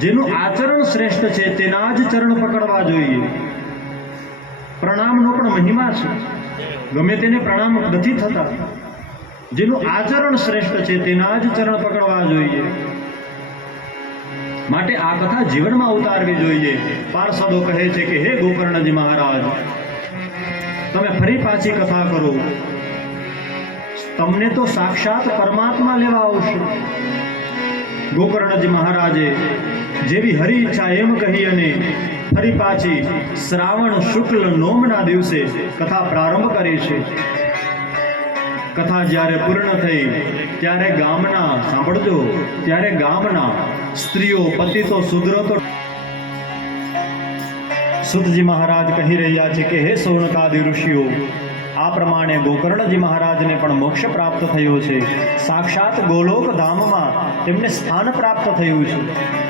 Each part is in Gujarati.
જેનું આચરણ શ્રેષ્ઠ છે, તેના જ ચરણ પકડવા જોઈએ. પ્રણામનો પણ મહિમા છે. ગમે તેને પ્રણામ નથી થતા. જેનું આચરણ શ્રેષ્ઠ છે, તેના જ ચરણ પકડવા જોઈએ. માટે આ કથા જીવનમાં ઉતારવી જોઈએ. પાર્ષદો કહે છે કે, હે ગોકર્ણજી મહારાજ, તમે ફરી પાછી કથા કરો. તમને તો સાક્ષાત પરમાત્મા લેવા આવશે. ગોકર્ણજી મહારાજે જેવી હરી ઈચ્છા એમ કહી અને ફરી પાછી શ્રાવણ શુક્લ નોમના દિવસે કથા પ્રારંભ કરી છે. કથા જ્યારે પૂર્ણ થઈ, ત્યારે ગામના, સાંભળજો, ત્યારે ગામના સ્ત્રીઓ પતિ તો સુધરો તો સુતજી મહારાજ કહી રહ્યા છે કે, હે સૌનકાદિ ઋષિઓ, આ પ્રમાણે ગોકર્ણજી મહારાજને પણ મોક્ષ પ્રાપ્ત થયો છે. સાક્ષાત ગોલોક ધામમાં તેમને સ્થાન પ્રાપ્ત થયું છે.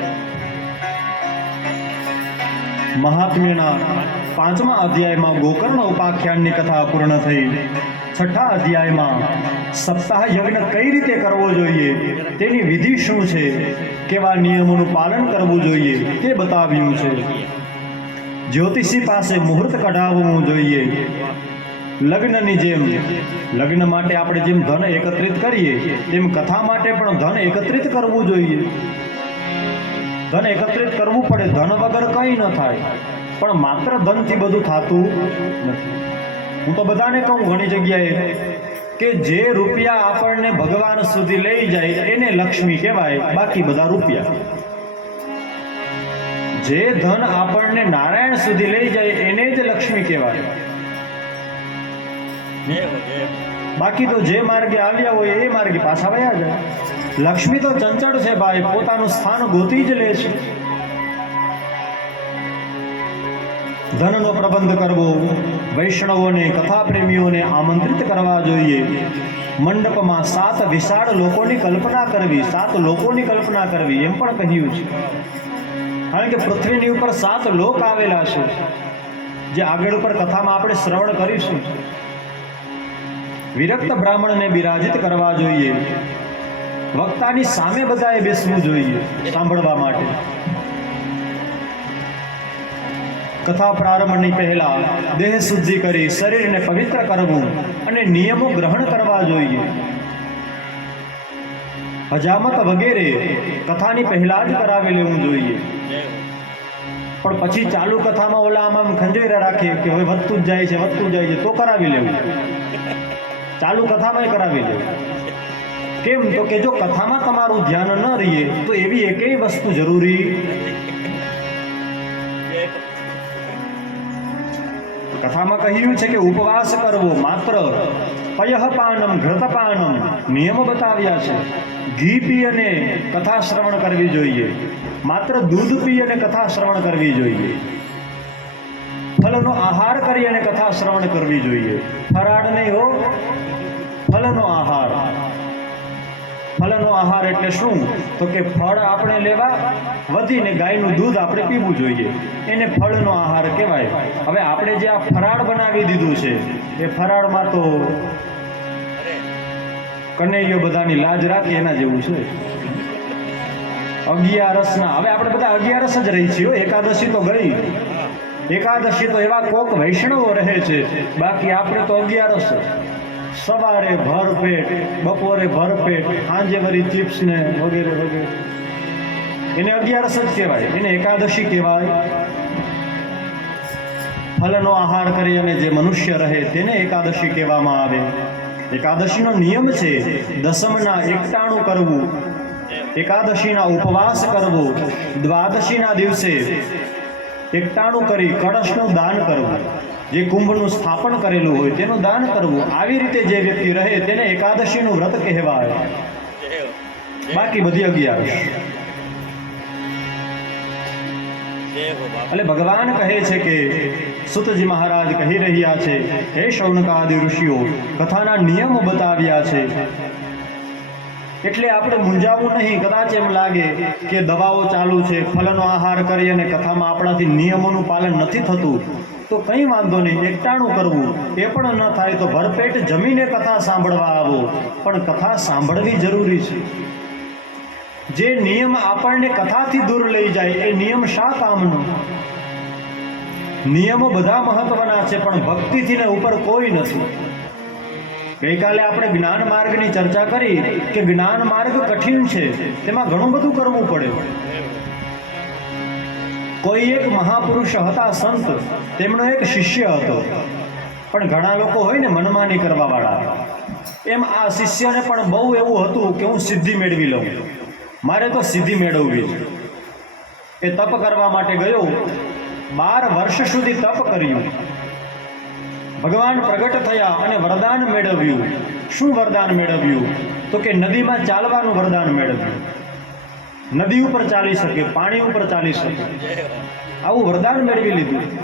મહાત્મ્યના પાંચમા અધ્યાયમાં ગોકર્ણ ઉપાખ્યાનની કથા પૂર્ણ થઈ. છઠ્ઠા અધ્યાયમાં સપ્તાહ યજ્ઞ કઈ રીતે કરવો જોઈએ, તેની વિધિ શું છે, કેવા નિયમોનું પાલન કરવું જોઈએ તે બતાવ્યું છે. જ્યોતિષી પાસે મુહૂર્ત કઢાવવું જોઈએ. લગ્નની જેમ, લગ્ન માટે આપણે જેમ ધન એકત્રિત કરીએ, તેમ કથા માટે પણ ધન એકત્રિત કરવું જોઈએ. ધન એકત્રિત કરવું પડે, ધન વગર કંઈ ન થાય. પણ માત્ર ધનથી બધું થતું નથી. હું તો બધાને કહું ઘણી જગ્યાએ કે જે રૂપિયા આપણને ભગવાન સુધી લઈ જાય, એને લક્ષ્મી કહેવાય, બાકી બધા રૂપિયા. જે ધન આપણને નારાયણ સુધી લઈ જાય, એને જ લક્ષ્મી કહેવાય. બાકી તો જે માર્ગે આવ્યા હોય, એ માર્ગે પાછા વયા જાય. લક્ષ્મી તો ચંચળ છે ભાઈ, પોતાનું સ્થાન ગોતી જ લે છે. ધનનો પ્રબંધ કરવો, વૈષ્ણવોને કથા પ્રેમીઓને આમંત્રિત કરવા જોઈએ. મંડપમાં સાત વિશાળ લોકોની કલ્પના કરવી, સાત લોકોની કલ્પના કરવી, એમ પણ કહ્યું છે. કારણ કે પૃથ્વીની ઉપર સાત લોક આવેલા છે. જે આગળ ઉપર કથામાં આપણે શ્રવણ કરીશું. વિરક્ત બ્રાહ્મણને બિરાજિત કરવા જોઈએ. વક્તાની સામે બધાએ બેસવું જોઈએ, સાંભળવા માટે. કથા પ્રારંભની પહેલા દેહ શુદ્ધિ કરી શરીરને પવિત્ર કરવું અને નિયમો ગ્રહણ કરવા જોઈએ. હજામત વગેરે કથાની પહેલા જ કરાવી લેવું જોઈએ. પણ પછી ચાલુ કથામાં ઓલા આમ આમ ખંજેરા રાખીએ કે હવે વધતું જ જાય છે, વધતું જાય છે, તો કરાવી લેવું. ચાલુ કથામાં કરાવી લેવું. કેમ? તો કે જો કથામાં તમારું ધ્યાન ન રહીએ, તો એવી એકેય વસ્તુ જરૂરી? કથામાં કહ્યું છે કે ઉપવાસ કરવો માત્ર પયહપાનમ ઘૃતપાનમ નિયમ બતાવ્યા છે. ઘી પી અને કથા શ્રવણ કરવી જોઈએ. માત્ર દૂધ પી અને કથા શ્રવણ કરવી જોઈએ. ફલનો આહાર કરી અને કથા શ્રવણ કરવી જોઈએ. ફરાળ નહીં હો. ફલનો આહાર. ફલનો આહાર એટલે શું? તો કે ફળ આપણે લેવા, વધીને ગાયનું દૂધ આપણે પીવું જોઈએ. એને ફળનો આહાર કહેવાય. હવે આપણે જે આ ફરાળ બનાવી દીધું છે, એ ફરાળમાં તો કનૈયો બધાની લાજ રાખે એના જેવું છે. અગિયારસના. હવે આપણે બધા અગિયારસ જ રહી છીએ. એકાદશી તો ગઈ. એકાદશી તો એવા કોક વૈષ્ણવો રહે છે. બાકી આપણે તો અગિયારસ. સવારે ભરપેટ, બપોરે ભરપેટ, સાંજે વળી ચિપ્સ ને વગેરે વગેરે. એને અગિયારસ જ કહેવાય, એને એકાદશી કહેવાય. ફલનો આહાર કરી અને જે મનુષ્ય રહે તેને એકાદશી કહેવામાં આવે. એકાદશીનો નિયમ છે, દસમના એકટાણું કરવું. એકાદશીના ઉપવાસ કરવો. દ્વાદશીના દિવસે એકટાણું કરી કળશનું દાન કરવું. જે કુંભનું સ્થાપન કરેલું હોય તેનું દાન કરવું. આવી રીતે જે વ્યક્તિ રહે તેને એકાદશીનું વ્રત કહેવાય. બાકી બધી અગિયારસ એટલે ભગવાન કહે છે કે, સુતજી મહારાજ કહી રહ્યા છે, હે શૌનકાદિ ઋષિઓ, કથાના નિયમો બતાવ્યા છે. એટલે આપણે મૂંઝાવું નહીં. કદાચ એમ લાગે કે દવાઓ ચાલુ છે, ફલનો આહાર કરી અને કથામાં આપણાથી નિયમોનું પાલન નથી થતું. તો કંઈ વાંધો નહીં, એકટાણું કરવું. એ પણ ન થાય તો ભરપેટ જમીને કથા સાંભળવા આવો. પણ કથા સાંભળવી જરૂરી છે. જે નિયમ આપણને કથાથી દૂર લઈ જાય, એ નિયમ શા કામનો? નિયમો બધા મહત્વના છે, પણ ભક્તિથી ને ઉપર કોઈ નથી. ગઈકાલે આપણે જ્ઞાન માર્ગની ચર્ચા કરી કે જ્ઞાન માર્ગ કઠિન છે, તેમાં ઘણું બધું કરવું પડે. કોઈ એક મહાપુરુષ હતા સંત, તેમનો એક શિષ્ય હતો. પણ ઘણા લોકો હોય ને મનમાની કરવાવાળા. એમ આ શિષ્યને પણ બહુ એવું હતું કે હું સિદ્ધિ મેળવી લઉં. મારે તો સિદ્ધિ મેળવવી એ તપ કરવા માટે ગયો. બાર વર્ષ સુધી તપ કર્યું. ભગવાન પ્રગટ થયા અને વરદાન મેળવ્યું. શું વરદાન મેળવ્યું? તો કે નદીમાં ચાલવાનું વરદાન મેળવ્યું. નદી ઉપર ચાલી શકે પાણી ઉપર ચાલી શકે. આવું વરદાન મેળવી લીધું.